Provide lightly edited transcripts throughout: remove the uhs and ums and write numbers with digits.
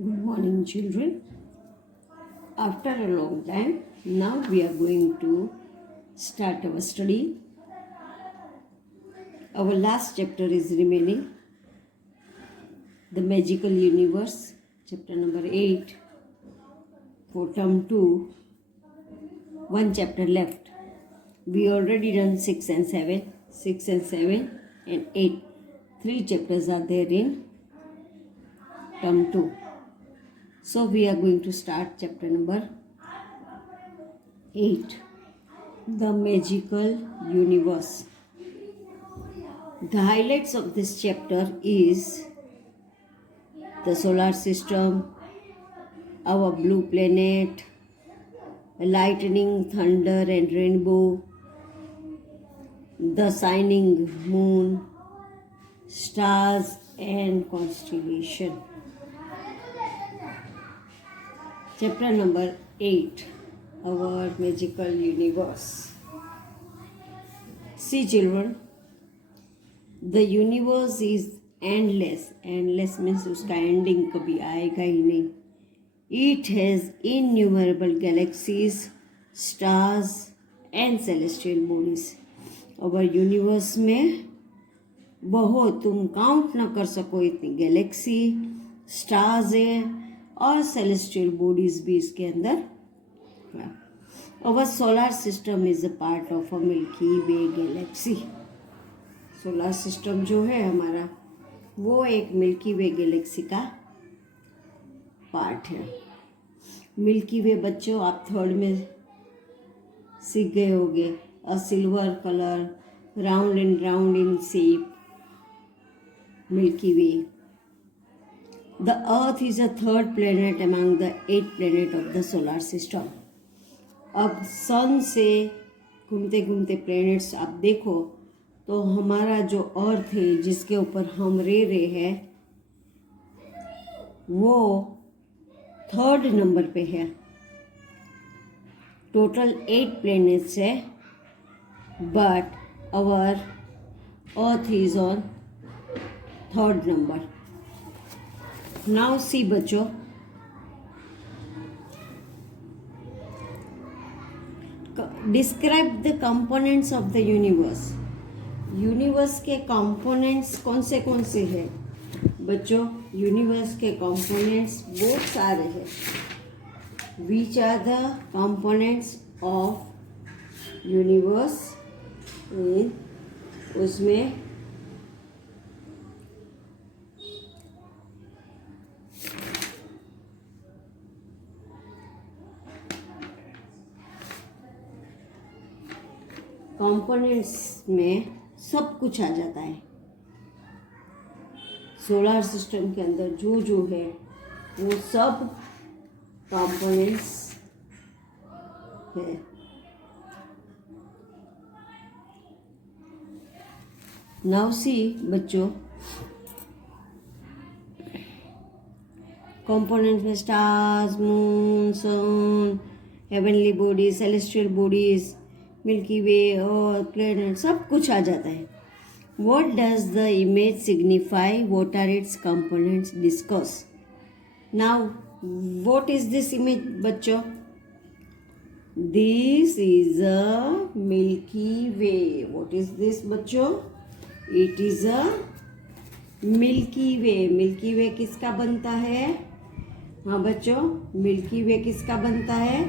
Good morning, children. After a long time, now we are going to start our study. Our last chapter is remaining, The Magical Universe, chapter number 8, for term 2. One chapter left. We already done 6 and 7, 6 and 7 and 8. 3 chapters are there in term 2. So we are going to start chapter number 8, The Magical Universe. The highlights of this chapter is the solar system, our blue planet, lightning, thunder and rainbow, the shining moon, stars and constellation. Chapter number 8, Our Magical Universe. See children, the universe is endless. Endless means उसका ending कभी आएगा ही नहीं. It has innumerable galaxies, stars and celestial bodies. Our universe में बहुत तुम count ना कर सको इतनी गैलेक्सी, स्टार्स है और सेलेस्टियल बॉडीज भी इसके अंदर. Our solar system is a part of a Milky Way galaxy. Solar system जो है हमारा वो एक मिल्की वे गैलेक्सी का पार्ट है. मिल्की वे बच्चों आप थर्ड में सीख गए होंगे. अ silver colour, round and round in shape, Milky Way. The Earth is a third planet among the 8 planets of the solar system. अब सन से घूमते घूमते प्लैनेट्स आप देखो तो हमारा जो अर्थ है जिसके ऊपर हम रह रहे हैं वो थर्ड नंबर पे है. टोटल 8 प्लैनेट्स है but our earth is on third number. Now see बच्चों, describe the components of the universe. Universe के कंपोनेंट्स कौन से हैं बच्चों? यूनिवर्स के कंपोनेंट्स बहुत सारे हैं. Which are the components of universe? उसमें कंपोनेंट्स में सब कुछ आ जाता है. सोलर सिस्टम के अंदर जो है वो सब कंपोनेंट्स है. नाउ सी बच्चों, कंपोनेंट्स में stars, moon, sun, heavenly bodies, celestial bodies, milky way और प्लैनेट सब कुछ आ जाता है. What does the image signify? What are its components? Discuss. Now, what is this image, बच्चों? This is a Milky Way. What is this, बच्चों? It is a Milky Way. Milky Way किसका बनता है? हाँ बच्चों, Milky Way किसका बनता है?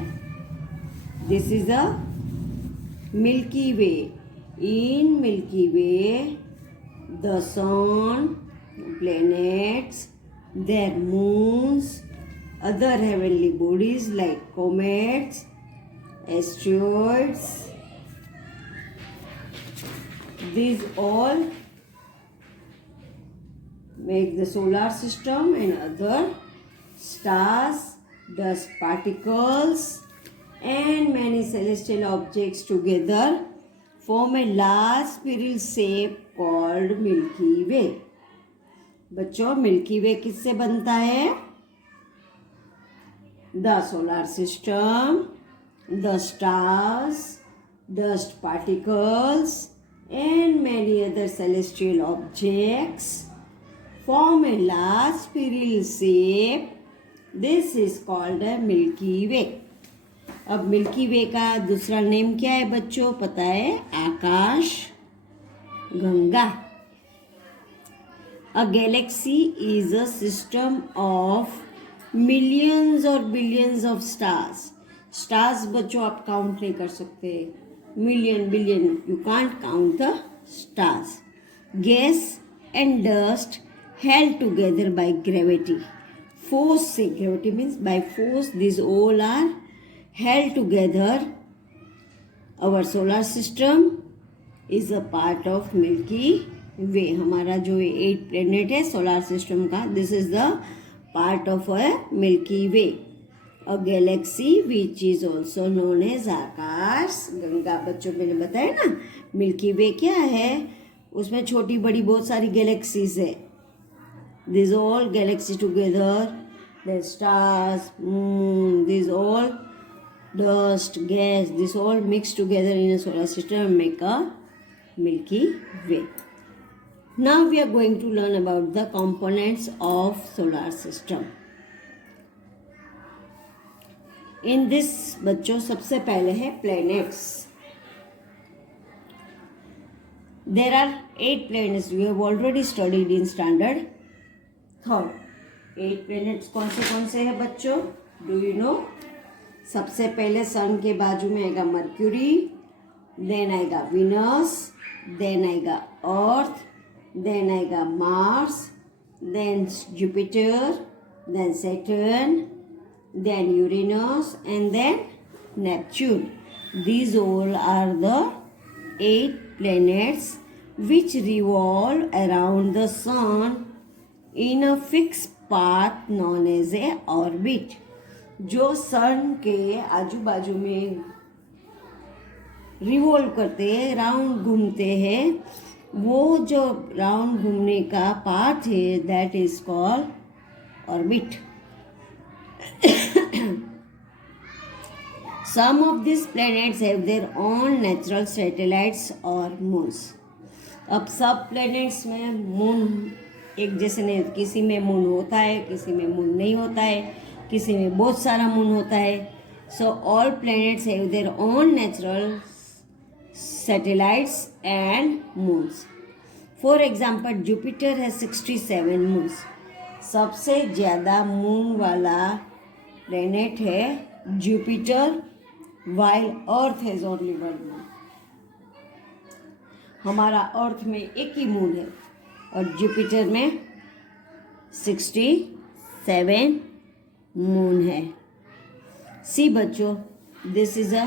This is a Milky Way. In Milky Way, the sun, planets, their moons, other heavenly bodies like comets, asteroids, these all make the solar system, and other stars, dust particles and many celestial objects together form a large spiral shape called Milky Way. बच्चों, milky वे किससे बनता है? The solar system, the stars, dust particles and many other celestial objects form a large spiral shape this is called a milky way. अब milky वे का दूसरा name क्या है बच्चों, पता है? आकाश गंगा। A galaxy is a system of millions और बिलियंस ऑफ स्टार्स। स्टार्स बच्चों आप काउंट नहीं कर सकते, million billion, you can't count the stars. Gas and dust held together by gravity. Force से, gravity means by force, these all are held together. Our solar system is a part of Milky Way. हमारा जो 8 planet है solar system का, this is the part of a Milky Way. A galaxy which is also known as आकाश गंगा। बच्चों मैंने बताया ना milky वे क्या है, उसमें छोटी बड़ी बहुत सारी गैलेक्सीज है। These all galaxies together, the stars, moon, these all dust, gas, this all mixed together in a solar system and make a Milky Way. Now we are going to learn about the components of solar system. In this बच्चों सबसे पहले है planets. There are 8 planets. We have already studied in standard third. 8 planets कौन से है बच्चों, do you know? सबसे पहले सन के बाजू में आएगा मर्क्यूरी, देन आएगा विनस, देन आएगा अर्थ, देन आएगा Mars, then Jupiter, then Saturn, then Uranus and then Neptune. These all are the 8 planets which revolve around the sun in a fixed path known as a orbit. जो सन के आजू बाजू में revolve करते हैं, round घूमते हैं, वो जो राउंड घूमने का पाथ है that is called orbit. Some of these planets have their own natural satellites or moons. अब सब प्लैनेट्स में मून एक जैसे नहीं, किसी में मून होता है, किसी में मून नहीं होता है, किसी में बहुत सारा मून होता है। So all planets have their own natural satellites and moons. For example Jupiter है 67 मून्स। सबसे ज़्यादा मून वाला प्लैनेट है Jupiter, while earth has only 1 moon. हमारा अर्थ में एक ही मून है और जुपिटर में 67 मून है। सी बच्चों, this is a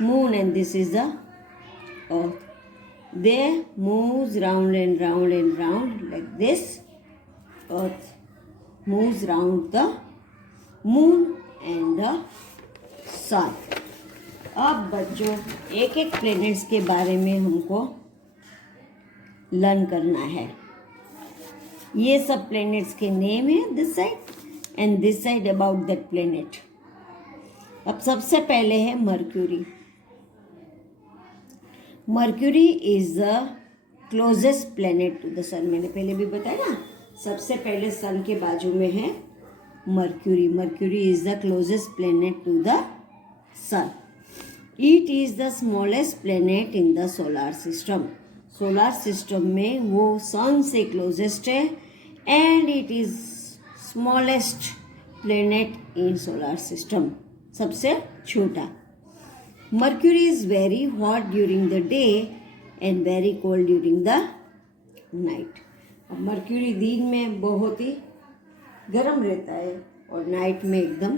moon and this is the earth. They moves round and round and round like this. Earth moves round the moon and the sun. अब बच्चों एक एक प्लैनेट्स के बारे में हमको लर्न करना है। ये सब प्लैनेट्स के नेम है this side and this side about that planet. अब सबसे पहले है Mercury. Mercury is the closest planet to the sun. मैंने पहले भी बताया ना, सबसे पहले सन के बाजू में है Mercury. Mercury is the closest planet to the sun. It is the smallest planet in the solar system. Solar system में वो सन से क्लोजेस्ट है and it is smallest planet in solar system, सबसे छोटा। Mercury is very hot during the day and very cold during the night. अब Mercury दिन में बहुत ही गर्म रहता है और नाइट में एकदम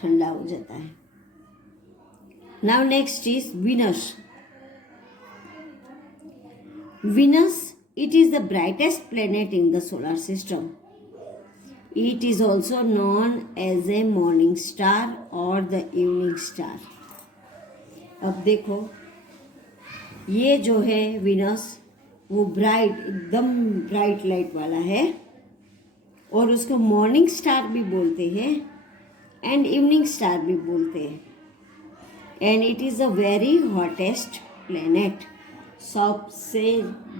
ठंडा हो जाता है। Now next is Venus. Venus, it is the brightest planet in the solar system. It is also known as a morning star or the evening star. अब देखो ये जो है विनस, वो ब्राइट, एकदम ब्राइट लाइट वाला है और उसको मॉर्निंग स्टार भी बोलते हैं एंड इवनिंग स्टार भी बोलते हैं। And it is a very hottest planet. सबसे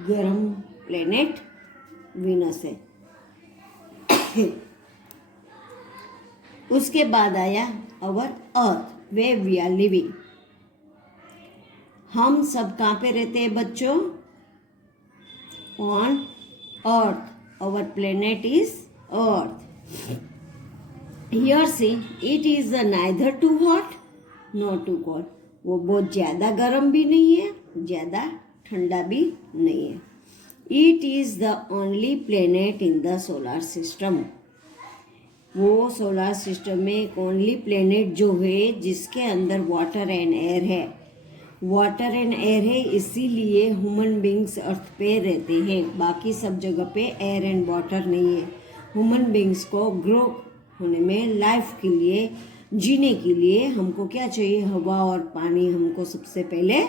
गर्म प्लेनेट विनस है। उसके बाद आया our Earth where we are living. हम सब कहाँ पे रहते हैं बच्चों? On Earth. Our planet is Earth. Here see it is neither too hot not too cold. वो बहुत ज़्यादा गर्म भी नहीं है, ज़्यादा ठंडा भी नहीं है। It is the only planet in the solar system. वो सोलर सिस्टम में एक ओनली प्लेनेट जो है जिसके अंदर वाटर एंड एयर है। वाटर एंड एयर है इसीलिए ह्यूमन बींग्स अर्थ पे रहते हैं। बाकी सब जगह पे एयर एंड वाटर नहीं है। ह्यूमन बींग्स को ग्रो होने में, लाइफ के लिए, जीने के लिए हमको क्या चाहिए? हवा और पानी हमको सबसे पहले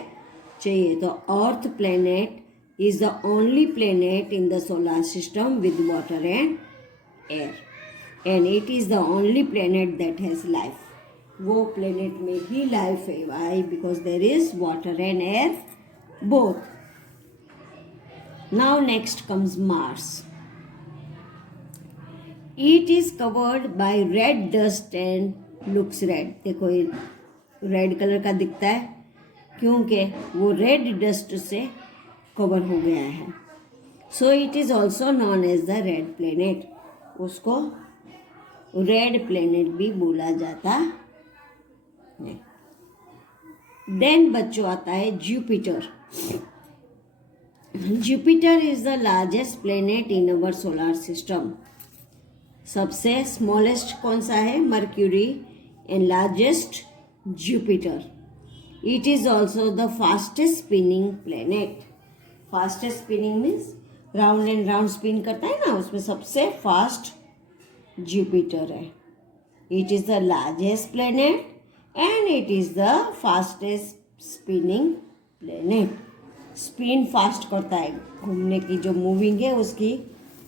चाहिए। तो अर्थ planet is the only planet in the solar system with water and air, and it is the only planet that has life. वो planet में ही life है। Why? Because there is water and air both. Now next comes Mars. It is covered by red dust and looks red. देखो ये red colour का दिखता है क्योंकि वो रेड डस्ट से कवर हो गया है। So it is also known as the red planet. उसको रेड प्लेनेट भी बोला जाता है। देन बच्चों आता है Jupiter. Jupiter is the largest planet in our solar system. सबसे स्मॉलेस्ट कौन सा है? Mercury, and largest Jupiter. It is also the fastest spinning planet. Fastest spinning means round and round spin करता है ना, उसमें सबसे फास्ट जुपिटर है। It is the largest planet and it is the fastest spinning planet. Spin fast करता है, घूमने की जो मूविंग है उसकी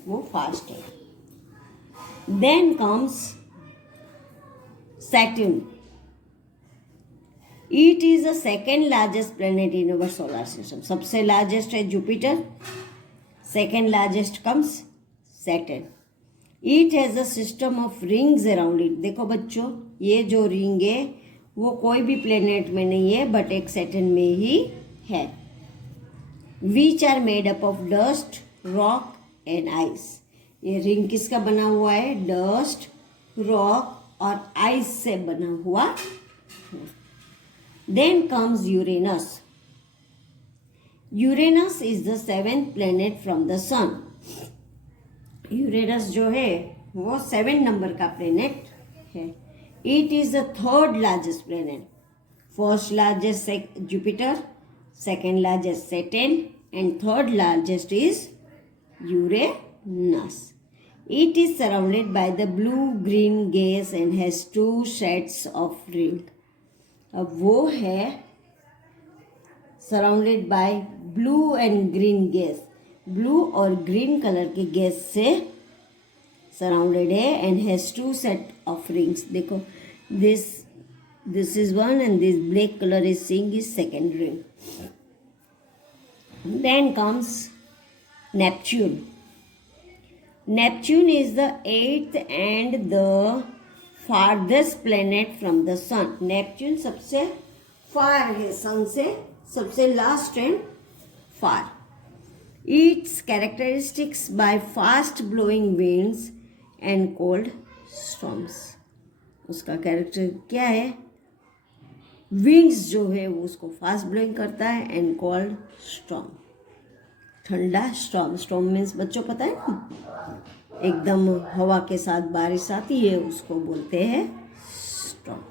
वो फास्ट है। Then comes Saturn. It is the second largest planet in our solar system. सबसे लार्जेस्ट है Jupiter, second largest comes Saturn. It has a system of rings around it. देखो बच्चों, ये जो रिंग है वो कोई भी प्लेनेट में नहीं है बट एक सैटर्न में ही है। Which are made up of dust, rock and ice. ये रिंग किसका बना हुआ है? डस्ट, रॉक और आइस से बना हुआ। Then comes Uranus. Uranus is the seventh planet from the sun. Uranus जो है वो 7 नंबर का प्लेनेट है। It is the third largest planet. First largest Jupiter, second largest Saturn, and third largest is Uranus. It is surrounded by the blue-green gas and has 2 sets of rings. अब वो है surrounded by blue and green gas. Blue और green colour के gas से surrounded है and has 2 set of rings. देखो this is one and this black colour is seeing is second ring. Then comes Neptune. Neptune is the 8th and the farthest planet from the sun. Neptune सबसे far है sun से, सबसे last and far. Its characteristics by fast blowing winds and cold storms. उसका character क्या है? Winds जो है वो उसको फास्ट ब्लोइंग करता है एंड कोल्ड स्टॉर्म, ठंडा स्टॉर्म। स्टॉर्म मीन्स बच्चों पता है ना, एकदम हवा के साथ बारिश आती है, उसको बोलते हैं storm.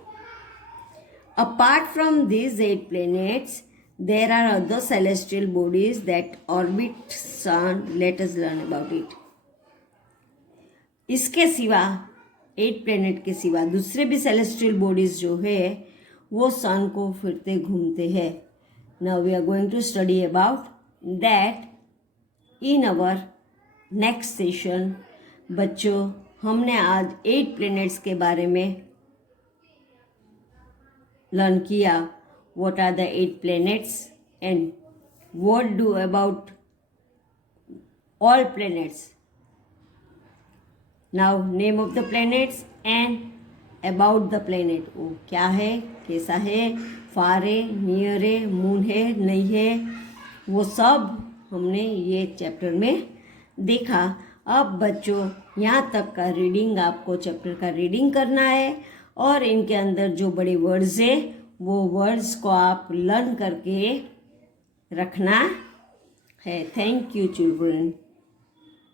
Apart from these 8 planets, there are other celestial bodies that orbit sun. Let us learn about it. इसके सिवा 8 प्लेनेट के सिवा दूसरे भी सेलेस्टियल बॉडीज जो है वो सन को फिरते घूमते हैं। Now we are going to study about that in our next session. बच्चों, हमने आज 8 प्लेनेट्स के बारे में लर्न किया। What are the 8 planets and what do about all planets. Now name of the planets and about the planet, वो क्या है, कैसा है, फार है, नियर है, मून है, नहीं है, वो सब हमने ये चैप्टर में देखा। अब बच्चों यहाँ तक का रीडिंग, आपको चैप्टर का रीडिंग करना है और इनके अंदर जो बड़े वर्ड्स है वो वर्ड्स को आप लर्न करके रखना है। Thank you children.